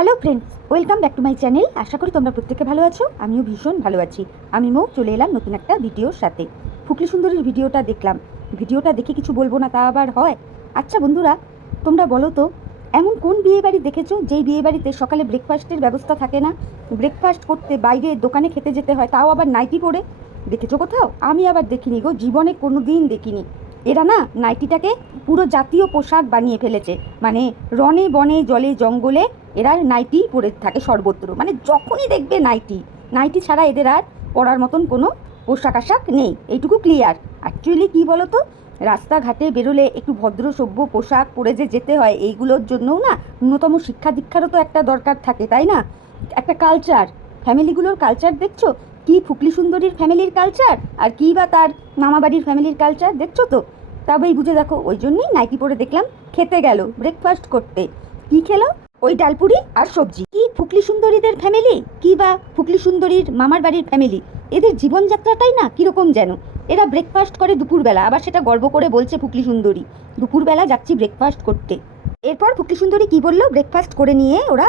Hello friends, welcome back to my channel. আশা করি তোমরা প্রত্যেকে ভালো আছো, আমিও ভীষণ ভালো আছি। আমি মৌ, চলে এলাম নতুন একটা ভিডিওর সাথে। ফুকলি সুন্দরীর ভিডিওটা দেখলাম। ভিডিওটা দেখে কিছু বলব না, তা আবার হয়? আচ্ছা বন্ধুরা, তোমরা বলো তো, এমন কোন বিয়ে বাড়ি দেখেছ যেই বিয়ে বাড়িতে সকালে ব্রেকফাস্টের ব্যবস্থা থাকে না? ব্রেকফাস্ট করতে বাইরে দোকানে খেতে যেতে হয়, তাও আবার নাইটি পরে? দেখেছ কোথাও? আমি আবার দেখিনি গো, জীবনে কোনো দিন দেখিনি। এরা না নাইটিটাকে পুরো জাতীয় পোশাক বানিয়ে ফেলেছে। মানে রনে বনে জলে জঙ্গলে এরা নাইটি পরে থাকে সর্বত্র। মানে যখনই দেখবে নাইটি নাইটি ছাড়া এদের আর পরার মতন কোনো পোশাক আশাক নেই। এইটুকু ক্লিয়ার অ্যাকচুয়ালি কী বলো তো রাস্তাঘাটে বেরোলে একটু ভদ্র সভ্য পোশাক পরে যে যেতে হয়, এইগুলোর জন্যও না ন্যূনতম শিক্ষা দীক্ষারও তো একটা দরকার থাকে, তাই না? একটা কালচার ফ্যামিলিগুলোর কালচার দেখছ? কি ফুকলি সুন্দরীর ফ্যামিলির কালচার আর কী বা তার মামাবাড়ির ফ্যামিলির কালচার দেখছ তো? তবেই বুঝে দেখো, ওই জন্যই নাইটি পরে দেখলাম, খেতে গেল ব্রেকফাস্ট করতে। কি খেলো? ওই ডালপুরি আর সবজি। কি ফুকলি সুন্দরীদের ফ্যামিলি কি বা ফুকলি সুন্দরীর মামার বাড়ির ফ্যামিলি এদের জীবনযাত্রাটাই না কীরকম যেন? এরা ব্রেকফাস্ট করে দুপুরবেলা, আবার সেটা গর্ব করে বলছে ফুকলি সুন্দরী। দুপুরবেলা যাচ্ছি ব্রেকফাস্ট করতে। এরপর ফুকলি সুন্দরী কী বলল? ব্রেকফাস্ট করে নিয়ে ওরা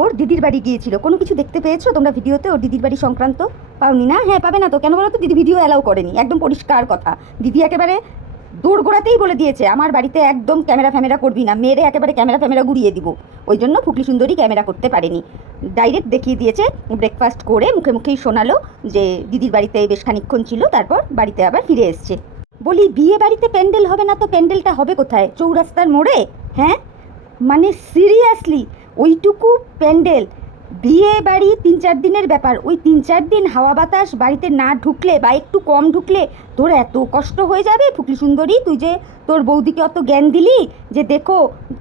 ওর দিদির বাড়ি গিয়েছিল। কোনো কিছু দেখতে পেয়েছ তোমরা ভিডিওতে? ওর দিদির বাড়ি সংক্রান্ত? পাওনি না? হ্যাঁ পাবে না তো। কেন বলো তো? দিদি ভিডিও অ্যালাউ করেনি। একদম পরিষ্কার কথা। দিদি একেবারে দৌড় গোড়াতেই বলে দিয়েছে, আমার বাড়িতে একদম ক্যামেরা ফ্যামেরা করবি না, মেরে একেবারে ক্যামেরা ফ্যামেরা ঘুরিয়ে দিব। ওই জন্য ফুকলি সুন্দরী ক্যামেরা করতে পারেনি। ডাইরেক্ট দেখিয়ে দিয়েছে ব্রেকফাস্ট করে মুখে মুখেই শোনালো যে দিদির বাড়িতে বেশ খানিক্ষণ ছিল, তারপর বাড়িতে আবার ফিরে এসছে। বলি, বিয়ে বাড়িতে প্যান্ডেল হবে না তো, প্যান্ডেলটা হবে কোথায়? চৌরাস্তার মোড়ে? হ্যাঁ? মানে সিরিয়াসলি, ওইটুকু প্যান্ডেল বিয়ে বাড়ি তিন চার দিনের ব্যাপার। ওই তিন চার দিন হাওয়া বাতাস, বাড়িতে না ঢুকলে বা একটু কম ঢুকলে তোর এত কষ্ট হয়ে যাবে? ফুকলি সুন্দরী, তুই যে তোর বৌদিকে অত জ্ঞান দিলি যে দেখো,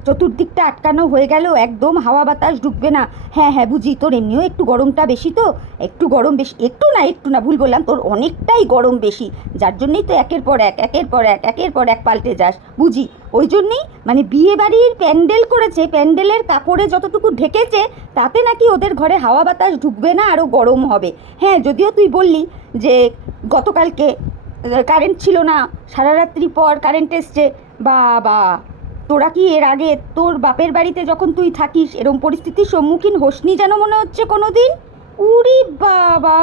চতুর্দিকটা আটকানো হয়ে গেল, একদম হাওয়া বাতাস ঢুকবে না। হ্যাঁ হ্যাঁ বুঝি তোর এমনিও একটু গরমটা বেশি তো? একটু গরম বেশি, একটু না একটু না, ভুল বললাম, তোর অনেকটাই গরম বেশি। যার জন্যই তো একের পর এক, একের পর এক, একের পর এক পাল্টে যাস, বুঝি? ওই জন্যই মানে বিয়ে বাড়ির প্যান্ডেল করেছে, প্যান্ডেলের কাপড়ে যতটুকু ঢেকেছে, তাতে নাকি ওদের ঘরে হাওয়া বাতাস ঢুকবে না, আরও গরম হবে। হ্যাঁ যদিও তুই বললি যে গতকালকে কারেন্ট ছিল না সারা রাত্রি পর কারেন্ট এসছে, বাবা। তোরা কি এর আগে তোর বাপের বাড়িতে যখন তুই থাকিস, এরম পরিস্থিতির সম্মুখীন হোসনি যেন মনে হচ্ছে কোনো দিন উরি বাবা!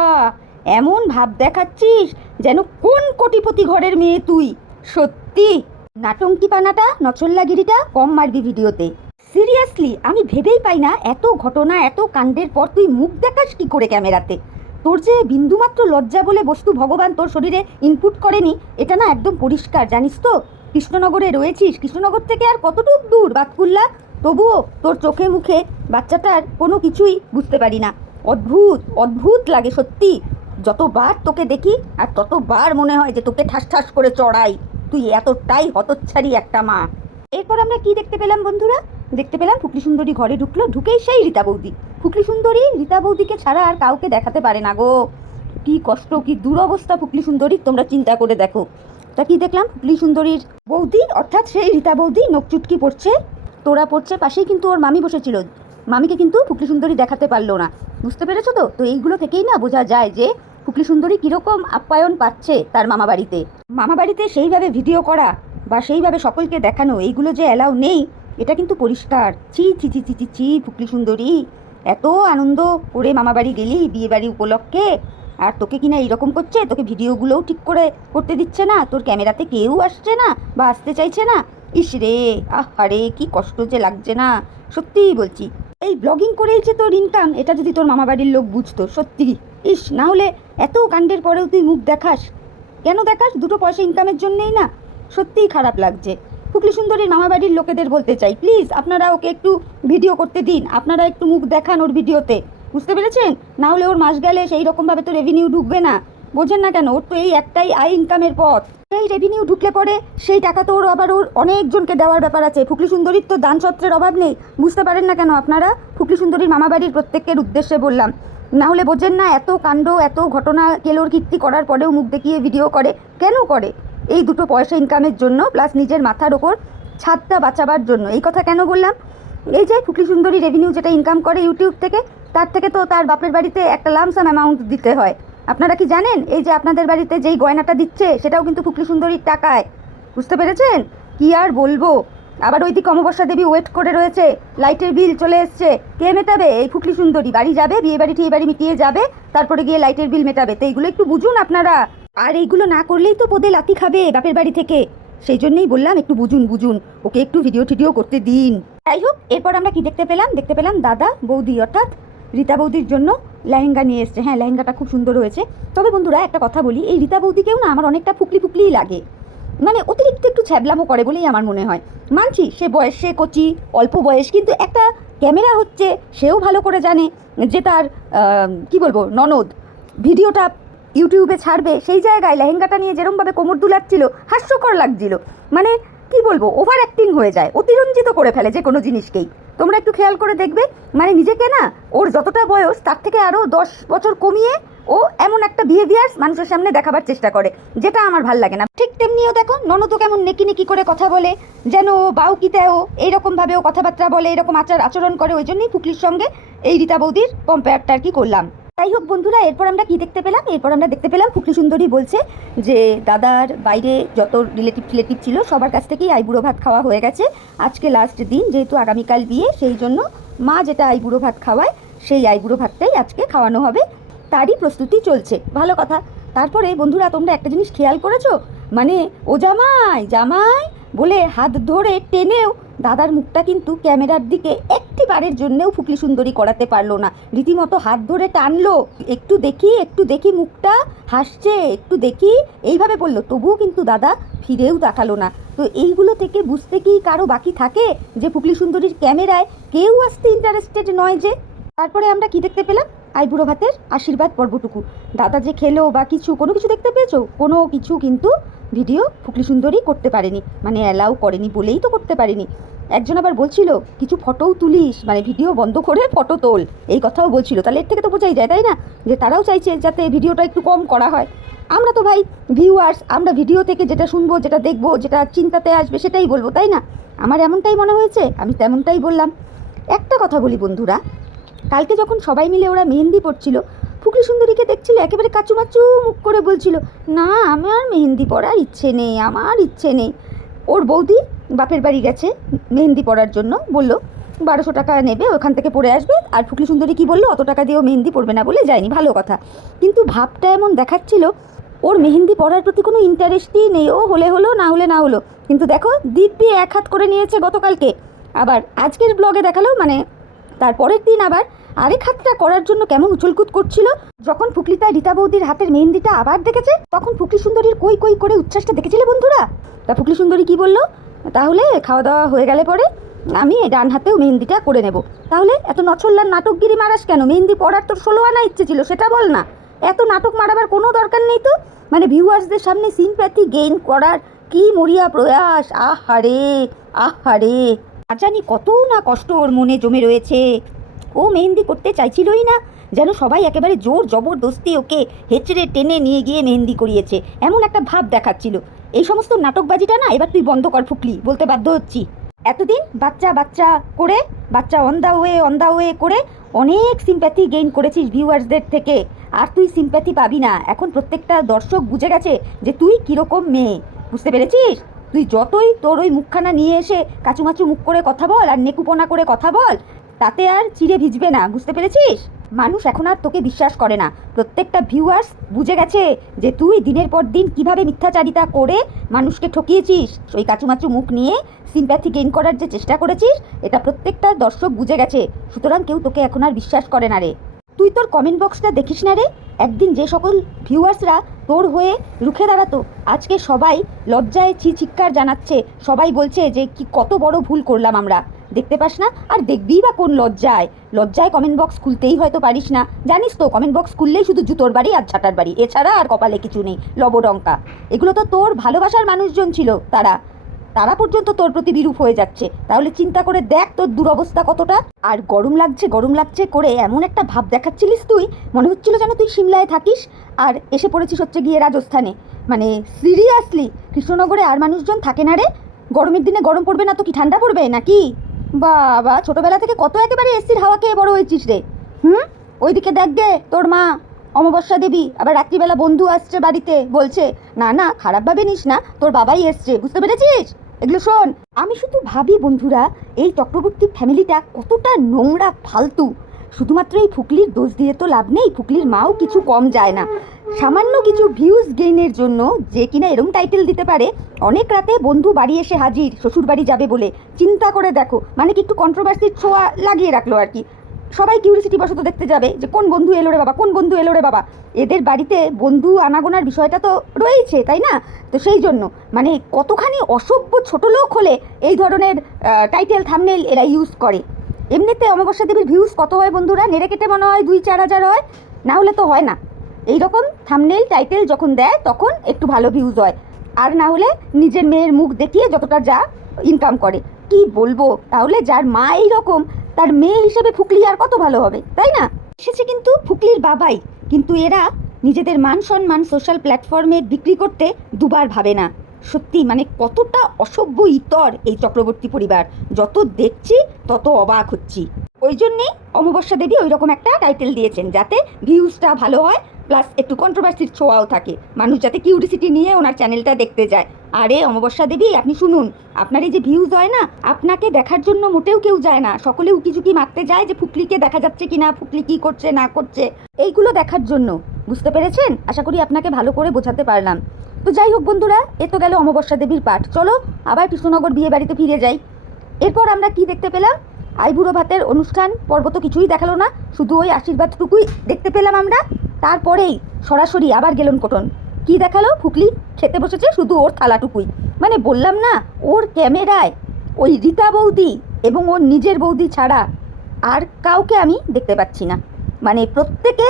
এমন ভাব দেখাচ্ছিস যেন কোন কোটিপতি ঘরের মেয়ে তুই? সত্যি? নাটঙ্কি পানাটা নচল্লাগিরিটা কম মারবি ভিডিওতে। সিরিয়াসলি, আমি ভেবেই পাই না এত ঘটনা, এত কাণ্ডের পর তুই মুখ দেখাস কি করে ক্যামেরাতে? তোর যে বিন্দুমাত্র লজ্জা বলে বস্তু ভগবান তোর শরীরে ইনপুট করেনি, এটা না একদম পরিষ্কার, জানিস তো? কৃষ্ণনগরে রয়েছিস? কৃষ্ণনগর থেকে আর কতটুক দূর বাতকুল্লা? তবুও তোর চোখে মুখে বাচ্চাটার কোনো কিছুই বুঝতে পারি না। অদ্ভুত অদ্ভুত লাগে সত্যি। যতবার তোকে দেখি আর ততবার মনে হয় যে তোকে ঠাস ঠাস করে চড়াই। তুই এতটাই হতচ্ছাড়ি একটা মা। এরপর আমরা কি দেখতে পেলাম বন্ধুরা? দেখতে পেলাম ফুকলি সুন্দরী ঘরে ঢুকলো, ঢুকেই সেই রীতা বৌদি। ফুকলি সুন্দরী রীতা বৌদিকে ছাড়া আর কাউকে দেখাতে পারে না গো। কি কষ্ট, কি দুরবস্থা ফুকলি সুন্দরী, তোমরা চিন্তা করে দেখো। তা কি দেখলাম? ফুকলি সুন্দরীর বৌদি, অর্থাৎ সেই রীতা বৌদি নখ চুটকি পড়ছে তোরা পড়ছে পাশেই কিন্তু ওর মামি বসেছিল। মামিকে কিন্তু ফুকলি সুন্দরী দেখাতে পারল না। বুঝতে পেরেছ তো? তো এইগুলো থেকেই না বোঝা যায় যে ফুকলি সুন্দরী কীরকম আপ্যায়ন পাচ্ছে তার মামা বাড়িতে। মামা বাড়িতে সেইভাবে ভিডিও করা বা সেইভাবে সকলকে দেখানো, এইগুলো যে অ্যালাউ নেই, এটা কিন্তু পরিষ্কার। ছি ছি ছি ছি ছি ছি ফুকলি সুন্দরী, এত আনন্দ করে মামা বাড়ি গেলি বিয়ে বাড়ি উপলক্ষে আর তোকে কিনা এইরকম করছে? তোকে ভিডিওগুলোও ঠিক করে করতে দিচ্ছে না? তোর ক্যামেরাতে কেউ আসছে না? বা আসতে চাইছে না? ইস রে আহারে কি কষ্ট যে লাগছে না? সত্যিই বলছি। এই ব্লগিং করেই যে তোর ইনকাম এটা যদি তোর মামা বাড়ির লোক বুঝতো, সত্যি। ইস, না হলে এত কাণ্ডের পরেও তুই মুখ দেখাস। কেন দেখাস? দুটো পয়সা ইনকামের জন্যেই না। সত্যিই খারাপ লাগছে। ফুকলি সুন্দরীর মামা বাড়ির লোকেদের বলতে চাই প্লিজ আপনারা ওকে একটু ভিডিও করতে দিন। আপনারা একটু মুখ দেখান ওর ভিডিওতে বুঝতে পেরেছেন? না হলে ওর মাস গেলে সেই রকমভাবে তো রেভিনিউ ঢুকবে না। বোঝেন না কেন, ওর তো এই একটাই আয় ইনকামের পথ। সেই রেভিনিউ ঢুকলে পরে সেই টাকা তো ওর আবার ওর অনেকজনকে দেওয়ার ব্যাপার আছে। ফুকলি সুন্দরীর তো দান ছত্রের অভাব নেই। বুঝতে পারেন না কেন আপনারা? ফুকলি সুন্দরীর মামা বাড়ির প্রত্যেকের উদ্দেশ্যে বললাম। না হলে বোঝেন না, এত কাণ্ড, এত ঘটনা কেলোর কীর্তি করার পরেও মুখ দেখিয়ে ভিডিও করে। কেন করে? এই দুটো পয়সা ইনকামের জন্য প্লাস নিজের মাথার ওপর ছাদটা বাঁচাবার জন্য। এই কথা কেন বললাম? এই যে ফুকলি সুন্দরী রেভিনিউ যেটা ইনকাম করে ইউটিউব থেকে তার থেকে তো তার বাপের বাড়িতে একটা লামসাম অ্যামাউন্ট দিতে হয়। আপনারা কি জানেন? এই যে আপনাদের বাড়িতে যেই গয়নাটা দিচ্ছে, সেটাও কিন্তু ফুকলি সুন্দরীর টাকায়। বুঝতে পেরেছেন? কি আর বলব? আবার ওই ওইদিকে অমাবস্যা দেবী ওয়েট করে রয়েছে। লাইটের বিল চলে এসছে। কে মেটাবে? এই ফুকলি সুন্দরী। বাড়ি যাবে, বিয়ে বাড়ি, টিয়ে বাড়ি মিটিয়ে যাবে, তারপরে গিয়ে লাইটের বিল মেটাবে। তো এইগুলো একটু বুঝুন আপনারা। আর এইগুলো না করলেই তো পদে লাতি খাবে বাপের বাড়ি থেকে। সেই জন্যই বললাম, একটু বুঝুন বুঝুন। ওকে একটু ভিডিও টিডিও করতে দিন। যাই হোক, এরপর আমরা কি দেখতে পেলাম? দেখতে পেলাম দাদা, বৌদি, অর্থাৎ রীতা বৌদির জন্য লেহেঙ্গা নিয়ে এসছে। হ্যাঁ লেহেঙ্গাটা খুব সুন্দর হয়েছে। তবে বন্ধুরা, একটা কথা বলি, এই রীতা বৌদিকেও না আমার অনেকটা ফুকলি ফুকলিই লাগে। মানে অতিরিক্ত একটু ছ্যাবলামো করে বলেই আমার মনে হয়। মানছি, সে বয়স, সে কচি, অল্প বয়স, কিন্তু একটা ক্যামেরা হচ্ছে, সেও ভালো করে জানে যে তার কি বলব, ননদ ভিডিওটা ইউটিউবে ছাড়বে, সেই জায়গায় লেহেঙ্গাটা নিয়ে যেরমভাবে কোমর দুলাচ্ছিল, হাস্যকর লাগছিল। মানে কি বলব, ওভার অ্যাক্টিং হয়ে যায়, অতিরঞ্জিত করে ফেলে যে কোনো জিনিসকেই। তোমরা একটু খেয়াল করে দেখবে মানে নিজেকে না, ওর যতটা বয়স, তার থেকে আরও দশ বছর কমিয়ে ও এমন একটা বিহেভিয়ার্স মানুষের সামনে দেখাবার চেষ্টা করে, যেটা আমার ভালো লাগে না। ঠিক তেমনিও দেখো, ননদও কেমন নেকি নেকি করে কথা বলে, যেন ও বাউকিতেও এইরকমভাবে ও কথাবার্তা বলে, এরকম আচার আচরণ করে, ওই জন্যই ফুকলির সঙ্গে এই রীতা বৌদির কম্পেয়ারটা আর কি করলাম। যাই হোক বন্ধুরা, এরপর আমরা কি দেখতে পেলাম? এরপর আমরা দেখতে পেলাম ফুকলি সুন্দরী বলছে যে, দাদার বাইরে যত রিলেটিভ রিলেটিভ ছিল, সবার কাছ থেকেই আইবুড়ো ভাত খাওয়া হয়ে গেছে। আজকে লাস্ট দিন, যেহেতু আগামীকাল বিয়ে, সেই জন্য মা যেটা আইবুড়ো ভাত খাওয়ায়, সেই আইবুড়ো ভাতটাই আজকে খাওয়ানো হবে। তারই প্রস্তুতি চলছে। ভালো কথা। তারপরে বন্ধুরা, তোমরা একটা জিনিস খেয়াল করেছ? মানে ও জামাই জামাই বলে হাত ধরে টেনেও দাদার মুখটা কিন্তু ক্যামেরার দিকে একটি বারের জন্যেও ফুকলি সুন্দরী করাতে পারল না। রীতিমতো হাত ধরে টানলো। একটু দেখি একটু দেখি মুখটা। হাসছে, একটু দেখি। এইভাবে বলল। তবুও কিন্তু দাদা ফিরেও তাকালো না। তো এইগুলো থেকে বুঝতে কি কারও বাকি থাকে যে ফুকলি সুন্দরীর ক্যামেরায় কেউ আসতে ইন্টারেস্টেড নয় যে? তারপরে আমরা কি দেখতে পেলাম? আইবুড়ো ভাতের আশীর্বাদ পর্বটুকু। দাদা যে খেলো বা কিছু, কোনো কিছু দেখতে পেয়েছ? কোনো কিছু কিন্তু ভিডিও ফুকলি সুন্দরী করতে পারেনি। মানে অ্যালাউ করেনি বলেই তো করতে পারেনি। একজন আবার বলছিল, কিছু ফটোও তুলিস মানে ভিডিও বন্ধ করে ফটো তোল। এই কথাও বলছিল। তাহলে এর থেকে তো বোঝাই যায়, তাই না? যে তারাও চাইছে যাতে ভিডিওটা একটু কম করা হয়। আমরা তো ভাই ভিউয়ার্স আমরা ভিডিও থেকে যেটা শুনব, যেটা দেখব, যেটা চিন্তাতে আসবে সেটাই বলব, তাই না? আমার এমনটাই মনে হয়েছে, আমি তেমনটাই বললাম। একটা কথা বলি বন্ধুরা কালকে যখন সবাই মিলে ওরা মেহেন্দি পড়ছিল ফুকলি সুন্দরীকে দেখছিল, একেবারে কাচুমাচু মুখ করে বলছিল, না, আমার মেহেন্দি পড়ার ইচ্ছে নেই, আমার ইচ্ছে নেই। ওর বৌদি বাপের বাড়ি গেছে মেহেন্দি পড়ার জন্য, বলল, বারোশো টাকা নেবে, ওখান থেকে পড়ে আসবে। আর ফুকলি সুন্দরী কী বলল, অত টাকা দিয়েও মেহেন্দি পড়বে না বলে যায়নি, ভালো কথা। কিন্তু ভাবটা এমন দেখাচ্ছিল, ওর মেহেন্দি পড়ার প্রতি কোনো ইন্টারেস্টই নেই, ও হলে হলো, না হলে না হলো। কিন্তু দেখো, দিব্যি এক হাত করে নিয়েছে গতকালকে। আবার আজকের ব্লগে দেখাল মানে তারপরের দিন আবার আরেক হাতটা করার জন্য কেমন উছলকুত করছিল? যখন ফুকলি ফুকলিতা রীতা বৌদির হাতের মেহেন্দিটা আবার দেখেছে, তখন ফুকলি সুন্দরীর কই কই করে উচ্ছ্বাসটা দেখেছিলে বন্ধুরা? তা ফুকলি সুন্দরী কি বলল? তাহলে খাওয়া দাওয়া হয়ে গেলে পরে আমি এই ডান হাতেও মেহেন্দিটা করে নেব। তাহলে এত নছল্লার নাটকগিরি মারাস কেন? মেহেন্দি পড়ার তোর ষোলো আনা ইচ্ছে ছিল, সেটা বল না। এত নাটক মারাবার কোনো দরকার নেই তো? মানে ভিউয়ার্সদের সামনে সিম্প্যাথি গেইন করার কি মরিয়া প্রয়াস? আহারে আহারে। আর জানি কত না কষ্ট ওর মনে জমে রয়েছে। ও মেহেন্দি করতে চাইছিলই না। যেন সবাই একেবারে জোর জবরদস্তি ওকে হেঁচড়ে টেনে নিয়ে গিয়ে মেহেন্দি করিয়েছে। এমন একটা ভাব দেখাচ্ছিল। এই সমস্ত নাটকবাজিটা না এবার তুই বন্ধ কর ফুকলি, বলতে বাধ্য হচ্ছি। এতদিন বাচ্চা বাচ্চা করে, বাচ্চা on the way on the way করে অনেক সিম্প্যাথি গেইন করেছিস ভিউয়ার্সদের থেকে। আর তুই সিম্প্যাথি পাবি না। এখন প্রত্যেকটা দর্শক বুঝে গেছে যে তুই কীরকম মেয়ে। বুঝতে পেরেছিস? তুই যতই তোর ওই মুখখানা নিয়ে এসে কাচুমাচু মুখ করে কথা বল আর নেকুপোনা করে কথা বল তাতে আর চিড়ে ভিজবে না, বুঝতে পেরেছিস? মানুষ এখন আর তোকে বিশ্বাস করে না। প্রত্যেকটা ভিউয়ার্স বুঝে গেছে যে তুই দিনের পর দিন কীভাবে মিথ্যাচারিতা করে মানুষকে ঠকিয়েছিস। ওই কাচুমাচু মুখ নিয়ে সিম্প্যাথি গেইন করার যে চেষ্টা করেছিস, এটা প্রত্যেকটা দর্শক বুঝে গেছে। সুতরাং কেউ তোকে এখন আর বিশ্বাস করে না রে। তুই তোর কমেন্ট বক্সটা দেখিস না রে? একদিন যে সকল ভিউয়ার্সরা তোর হয়ে রুখে দাঁড়াতো, আজকে সবাই লজ্জায় ছি চিৎকার জানাচ্ছে, সবাই বলছে যে কি কত বড় ভুল করলাম আমরা। দেখতে পাস না? আর দেখবিই বা কোন লজ্জায়? লজ্জায় কমেন্ট বক্স খুলতেই হয়তো পারিস না। জানিস তো কমেন্ট বক্স খুললেই শুধু জুতোর বাড়ি আর ছাটার বাড়ি। এছাড়া আর কপালে কিছু নেই, লবডঙ্কা। এগুলো তো তোর ভালোবাসার মানুষজন ছিল, তারা। তারা পর্যন্ত তোর প্রতি বিরূপ হয়ে যাচ্ছে। তাহলে চিন্তা করে দেখ তোর দুরবস্থা কতটা। আর গরম লাগছে গরম লাগছে করে এমন একটা ভাব দেখাচ্ছিলিস তুই, মনে হচ্ছিল যেন তুই সিমলায় থাকিস। আর এসে পড়েছিস হচ্ছে গিয়ে রাজস্থানে। মানে সিরিয়াসলি কৃষ্ণনগরে আর মানুষজন থাকে না রে? গরমের দিনে গরম পড়বে না তো কি ঠান্ডা পড়বে নাকি? বাবা, ছোটবেলা থেকে কত একেবারে এসির হাওয়া খেয়ে বড় হয়েছিস রে। হুম? ওইদিকে দেখ গে, তোর মা, অমাবস্যা দেবী, আবার রাত্রিবেলা বন্ধু আসছে বাড়িতে, বলছে, না না, খারাপভাবে নিস না, তোর বাবাই এসছে, বুঝতে পেরেছিস? এগুলো শোন, আমি শুধু ভাবি বন্ধুরা, এই চক্রবর্তী ফ্যামিলিটা কতটা নোংরা, ফালতু। শুধুমাত্র এই ফুকলির দোষ দিয়ে তো লাভ নেই, ফুকলির মাও কিছু কম যায় না। সামান্য কিছু ভিউজ গেইনের জন্য যে কিনা এরম টাইটেল দিতে পারে, অনেক রাতে বন্ধু বাড়ি এসে হাজির শ্বশুর বাড়ি যাবে বলে। চিন্তা করে দেখো মানে কি একটু কন্ট্রোভার্সির ছোঁয়া লাগিয়ে রাখল আর কি। সবাই কিউরিসিটি বশত দেখতে যাবে যে কোন বন্ধু এলো রে বাবা, কোন বন্ধু এলো রে বাবা। এদের বাড়িতে বন্ধু আনাগোনার বিষয়টা তো রয়েছে তাই না? তো সেই জন্য মানে কতখানি অসভ্য ছোট লোক হলে এই ধরনের টাইটেল থামনেল এরা ইউজ করে। এমনিতে অমাবস্যা দেবীর ভিউজ কত হয় বন্ধুরা? নেড়ে কেটে মনে হয় দুই চার হাজার হয়, না হলে তো হয় না। এই রকম থামনেল টাইটেল যখন দেয়, তখন একটু ভালো ভিউজ হয়। আর না হলে নিজের মেয়ের মুখ দেখিয়ে যতটা যা ইনকাম করে। কি বলব? তাহলে যার মা এই রকম তার মেয়ে হিসেবে ফুকলি আর কত ভালো হবে, তাই না? এসেছে কিন্তু ফুকলির বাবাই, কিন্তু এরা নিজেদের মান সম্মান সোশ্যাল প্ল্যাটফর্মে বিক্রি করতে দুবার ভাবে না। সত্যি মানে কতটা অসভ্য ইতর এই চক্রবর্তী পরিবার। যত দেখছি, তত অবাক হচ্ছি। ওই জন্যেই অমাবস্যা দেবী ওই রকম একটা টাইটেল দিয়েছেন, যাতে ভিউজটা ভালো হয় প্লাস একটু কন্ট্রোভার্সির ছোঁয়াও থাকে। মানুষ যাতে কিউরিসিটি নিয়ে ওনার চ্যানেলটা দেখতে যায়। আরে, অমাবস্যা দেবী, আপনি শুনুন। আপনার এই যে ভিউজ হয় না, আপনাকে দেখার জন্য মোটেও কেউ যায় না। সকলে উকিঝুঁকি মারতে যায় যে ফুকলিকে দেখা যাচ্ছে কি না ফুকলি কি করছে, না করছে। এইগুলো দেখার জন্য। বুঝতে পেরেছেন? আশা করি আপনাকে ভালো করে বোঝাতে পারলাম। তো যাই হোক বন্ধুরা, এ তো গেল অমাবস্যা দেবীর পাঠ। চলো, আবার কৃষ্ণনগর বিয়ে বাড়িতে ফিরে যাই। এরপর আমরা কি দেখতে পেলাম? আইবুড়ো ভাতের অনুষ্ঠান, পর্ব তো কিছুই দেখাল না। শুধু ওই আশীর্বাদটুকুই দেখতে পেলাম আমরা। তারপরেই সরাসরি আবার গেলন কোটন। কি দেখাল ফুকলি? খেতে বসেছে শুধু ওর থালাটুকুই। মানে বললাম না, ওর ক্যামেরায় ওই রীতা বৌদি এবং ওর নিজের বৌদি ছাড়া আর কাউকে আমি দেখতে পাচ্ছি না। মানে প্রত্যেকে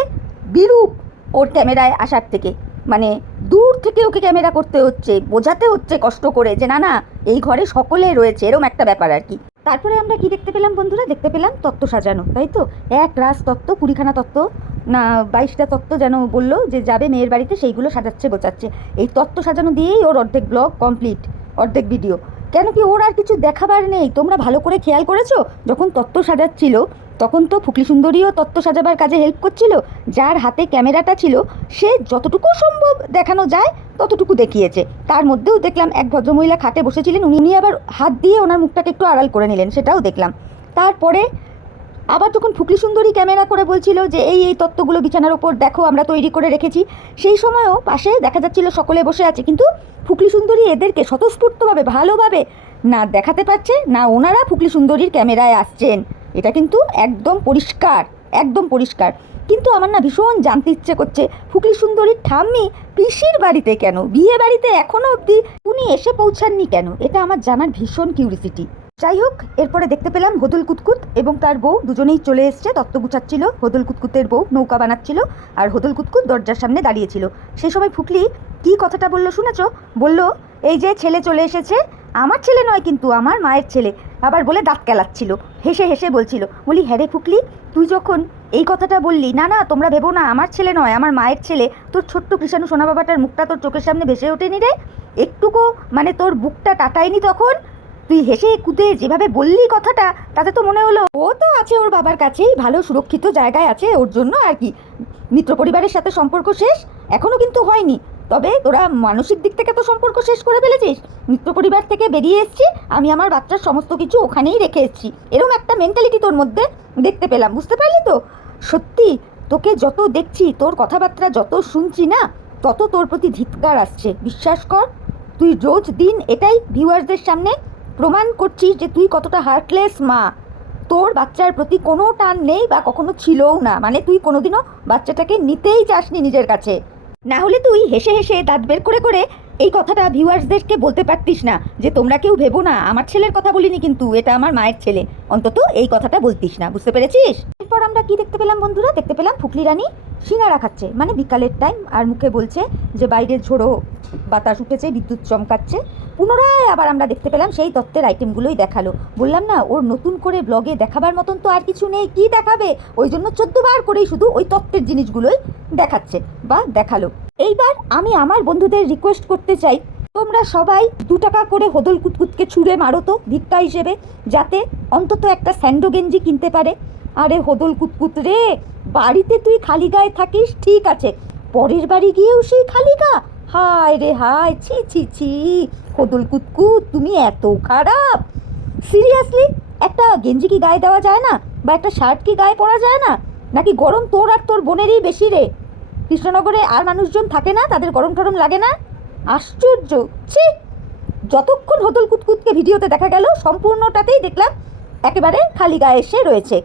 বিরূপ ওর ক্যামেরায় আসার থেকে। মানে দূর থেকে ওকে ক্যামেরা করতে হচ্ছে, বোঝাতে হচ্ছে কষ্ট করে যে না না, এই ঘরে সকলে রয়েছে, এরম একটা ব্যাপার আর কি। তারপরে আমরা কি দেখতে পেলাম বন্ধুরা? দেখতে পেলাম তত্ত্ব সাজানো, তাই তো? এক রাস তত্ত্ব কুড়িখানা তত্ত্ব। না, বাইশটা তত্ত্ব যেন বলল যে যাবে মেয়ের বাড়িতে, সেইগুলো সাজাচ্ছে, গোছাচ্ছে। এই তত্ত্ব সাজানো দিয়েই ওর অর্ধেক ব্লগ কমপ্লিট, অর্ধেক ভিডিও। কেন কি ওর আর কিছু দেখাবার নেই? তোমরা ভালো করে খেয়াল করেছ? যখন তত্ত্ব সাজাচ্ছিল, তখন তো ফুকলি সুন্দরীও তত্ত্ব সাজাবার কাজে হেল্প করছিল। যার হাতে ক্যামেরাটা ছিল, সে যতটুকু সম্ভব দেখানো যায়, ততটুকু দেখিয়েছে। তার মধ্যেও দেখলাম এক ভদ্রমহিলা খাটে বসেছিলেন, উনি উনি আবার হাত দিয়ে ওনার মুখটাকে একটু আড়াল করে নিলেন, সেটাও দেখলাম। তারপরে আবার যখন ফুকলি সুন্দরী ক্যামেরা করে বলছিল যে এই এই তত্ত্বগুলো বিছানার ওপর দেখো, আমরা তৈরি করে রেখেছি। সেই সময়ও পাশে দেখা যাচ্ছিল সকলে বসে আছে, কিন্তু ফুকলি সুন্দরী এদেরকে স্বতঃস্ফূর্তভাবে, ভালোভাবে না দেখাতে পারছে, না ওনারা ফুকলি সুন্দরীর ক্যামেরায় আসছেন। এটা কিন্তু একদম পরিষ্কার একদম পরিষ্কার। কিন্তু আমার না ভীষণ জানতে ইচ্ছে করছে, ফুকলি সুন্দরীর ঠাম্মি পিসির বাড়িতে কেন? বিয়ে বাড়িতে এখনও অবধি উনি এসে পৌঁছাননি কেন? এটা আমার জানার ভীষণ কিউরিসিটি যাই হোক এরপরে দেখতে পেলাম হদুল কুতকুত এবং তার বউ দুজনেই চলে এসছে, তত্ত্ব গুছাচ্ছিল, হদুল কুতকুতের বউ নৌকা বানাচ্ছিল আর হদুল কুতকুত দরজার সামনে দাঁড়িয়েছিল। সেই সময় ফুকলি, কি কথাটা বলল শুনেছ? বলল, এই যে ছেলে চলে এসেছে, আমার ছেলে নয় কিন্তু আমার মায়ের ছেলে। আবার বলে দাঁত কেলাচ্ছিল, হেসে হেসে বলছিল, বলি হ্যাঁ রে ফুকলি, তুই যখন এই কথাটা বললি, না না, তোমরা ভেবো না, আমার ছেলে নয়, আমার মায়ের ছেলে, তোর ছোট্ট কৃষাণু সোনা বাবাটার মুখটা তোর চোখের সামনে ভেসে ওঠেনি রে? একটুকু মানে তোর বুকটা টাটায়নি তখন? তুই হেসে কুদে যেভাবে বললি কথাটা, তাতে তো মনে হলো ও তো আছে ওর বাবার কাছেই, ভালো সুরক্ষিত জায়গায় আছে ওর জন্য আর কি। মিত্র পরিবারের সাথে সম্পর্ক শেষ এখনও কিন্তু হয়নি। তবে তোরা মানসিক দিক থেকে তো সম্পর্ক শেষ করে ফেলেছিস। মিত্র পরিবার থেকে বেরিয়ে এসছি, আমি আমার বাচ্চার সমস্ত কিছু ওখানেই রেখে এসেছি। এরকম একটা মেন্টালিটি তোর মধ্যে দেখতে পেলাম, বুঝতে পারলি তো? সত্যি, তোকে যত দেখছি, তোর কথাবার্তা যত শুনছি না, তত তোর প্রতি ধিৎকার আসছে। বিশ্বাস কর, তুই রোজ দিন এটাই ভিউয়ার্সদের সামনে প্রমাণ করছিস যে তুই কতটা হার্টলেস মা। তোর বাচ্চার প্রতি কোনো টান নেই বা কখনো ছিলও না। মানে তুই কোনোদিনও বাচ্চাটাকে নিতেই চাসনি নিজের কাছে। না হলে তুই হেসে হেসে দাঁত বের করে করে এই কথাটা ভিউয়ার্সদেরকে বলতে পারতিস না যে তোমরা কেউ ভেবো না। আমার ছেলের কথা বলিনি কিন্তু, এটা আমার মায়ের ছেলে। অন্তত এই কথাটা বলতিস না। বুঝতে পেরেছিস? এরপর আমরা কি দেখতে পেলাম বন্ধুরা? দেখতে পেলাম ফুকলি রানী সিঙ্গারা খাচ্ছে। মানে বিকালের টাইম আর মুখে বলছে যে বাইরে ঝোড়ো বাতাস উঠেছে, বিদ্যুৎ চমকাচ্ছে। পুনরায় আবার আমরা দেখতে পেলাম সেই তত্ত্বের আইটেমগুলোই দেখাল। বললাম না, ওর নতুন করে ব্লগে দেখাবার মতন তো আর কিছু নেই, কি দেখাবে? ওই জন্য চোদ্দবার করেই শুধু ওই তত্ত্বের জিনিসগুলোই দেখাচ্ছে বা দেখাল। এইবার আমি আমার বন্ধুদের রিকোয়েস্ট করতে চাই, তোমরা সবাই দু টাকা করে হদল কুতকুতকে ছুঁড়ে মারো তো, ভিক্ষা হিসেবে, যাতে অন্তত একটা স্যান্ডো গেঞ্জি কিনতে পারে। আরে হদল কুতকুত রে, বাড়িতে তুই খালি গায়ে থাকিস, ঠিক আছে, পরের বাড়ি গিয়েও সেই খালি গা। হায় রে হায়, ছি ছি ছি। কদল কুতকুত, তুমি এত খারাপ। সিরিয়াসলি একটা গেঞ্জি কি গায়ে দেওয়া যায় না? বা একটা শার্ট কি গায়ে পরা যায় না? নাকি গরম তোর আর তোর বোনেরই বেশি রে? কৃষ্ণনগরে আর মানুষজন থাকে না? তাদের গরম টরম লাগে না? আশ্চর্য! ছি! যতক্ষণ হদল কুতকুতকে ভিডিওতে দেখা গেল, সম্পূর্ণটাতেই দেখলাম একেবারে খালি গায়ে এসে রয়েছে।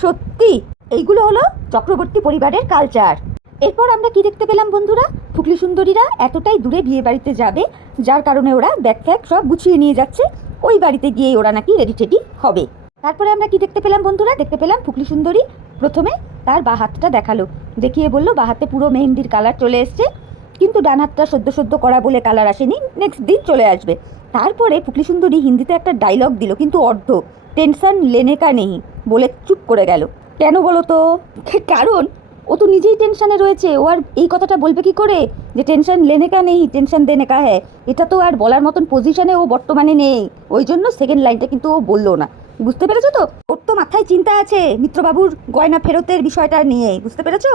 সত্যি, এইগুলো হলো চক্রবর্তী পরিবারের কালচার এরপর আমরা কি দেখতে পেলাম বন্ধুরা? ফুকলি সুন্দরীরা এতটাই দূরে বিয়ে বাড়িতে যাবে, যার কারণে ওরা ব্যাগ ফ্যাগ সব গুছিয়ে নিয়ে যাচ্ছে। ওই বাড়িতে গিয়ে ওরা নাকি রেডি টেডি হবে। তারপরে আমরা কি দেখতে পেলাম বন্ধুরা? দেখতে পেলাম ফুকলি সুন্দরী। প্রথমে তার বা হাতটা দেখাল। দেখিয়ে বলল, বা হাতে পুরো মেহেন্দির কালার চলে এসছে। কিন্তু ডান হাতটা সদ্য সদ্য করা বলে কালার আসেনি। নেক্সট দিন চলে আসবে। তারপরে ফুকলি সুন্দরী হিন্দিতে একটা ডায়লগ দিল, কিন্তু অর্ধ। টেনশন লেনে কা নেই, বলে চুপ করে গেল। কেন বলো তো? কারণ ও তো নিজেই টেনশনে রয়েছে। ও আর এই কথাটা বলবে কি করে? যে টেনশন লেনে কা নেই, টেনশন দেনে কা হ্যাঁ এটা তো আর বলার মতন পজিশনে ও বর্তমানে নেই। ওই জন্য সেকেন্ড লাইনটা কিন্তু ও বলল না। বুঝতে পেরেছ তো? ওর তো মাথায় চিন্তা আছে মিত্রবাবুর গয়না ফেরতের বিষয়টা নিয়ে। বুঝতে পেরেছ?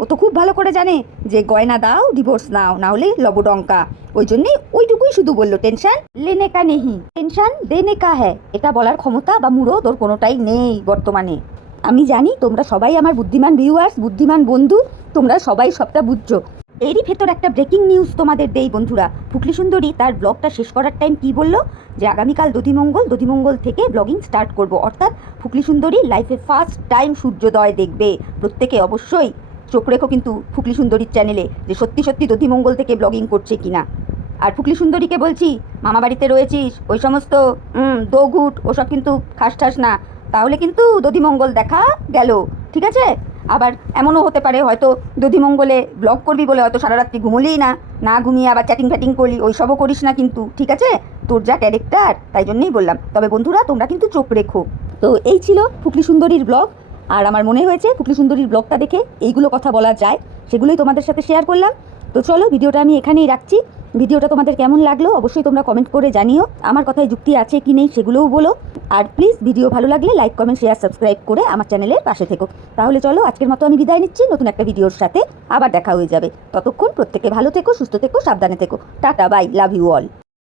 ও তো খুব ভালো করে জানে যে গয়না দাও ডিভোর্স নাও, না হলে লবডঙ্কা। ওই জন্যই ওইটুকুই শুধু বলল, টেনশন লেনে কা নেহি টেনশন দেনে কা হ্যাঁ এটা বলার ক্ষমতা বা মুড়ো তোর কোনোটাই নেই বর্তমানে। আমি জানি তোমরা সবাই আমার বুদ্ধিমান ভিউয়ার্স বুদ্ধিমান বন্ধু, তোমরা সবাই সবটা বুঝছ। এরই ভেতর একটা ব্রেকিং নিউজ তোমাদের দেই বন্ধুরা। ফুকলি সুন্দরী তার ব্লগটা শেষ করার টাইম কি বলল? যে আগামীকাল দধিমঙ্গল দধিমঙ্গল থেকে ব্লগিং স্টার্ট করব। অর্থাৎ ফুকলি সুন্দরী লাইফে ফার্স্ট টাইম সূর্যোদয় দেখবে। প্রত্যেকে অবশ্যই চোখ রেখো কিন্তু ফুকলি সুন্দরীর চ্যানেলে যে সত্যি সত্যি দধিমঙ্গল থেকে ব্লগিং করছে কিনা। আর ফুকলি সুন্দরীকে বলছি, মামা বাড়িতে রয়েছিস, ওই সমস্ত দোঘুট, ওসব কিন্তু খাস ঠাস না। তাহলে কিন্তু দধিমঙ্গল দেখা গেল, ঠিক আছে? আবার এমনও হতে পারে, হয়তো দধিমঙ্গলে ব্লগ করবি বলে হয়তো সারা রাত্রি ঘুমোলেই না। না ঘুমিয়ে আবার চ্যাটিং ফ্যাটিং করলি ওই সবও করিস না কিন্তু, ঠিক আছে? তোর যা ক্যারেক্টার তাই জন্যেই বললাম। তবে বন্ধুরা, তোমরা কিন্তু চোখ রেখো। তো এই ছিল ফুকলি সুন্দরীর ব্লগ আর আমার মনে হয়েছে, ফুকলি সুন্দরীর ব্লগটা দেখে এইগুলো কথা বলা যায়, সেগুলোই তোমাদের সাথে শেয়ার করলাম। তো চলো, ভিডিওটা আমি এখানেই রাখছি। ভিডিওটা তোমাদের কেমন লাগল অবশ্যই তোমরা কমেন্ট করে জানিও। আমার কথায় যুক্তি আছে কি নেই সেগুলোও বলো। আর প্লিজ ভিডিও ভালো লাগলে লাইক কমেন্ট শেয়ার সাবস্ক্রাইব করে আমার চ্যানেলের পাশে থেকো। তাহলে চলো আজকের মতো আমি বিদায় নিচ্ছি। নতুন একটা ভিডিওর সাথে আবার দেখা হয়ে যাবে। ততক্ষণ প্রত্যেকে ভালো থেকো, সুস্থ থেকো, সাবধানে থেকো। Tata bye love you all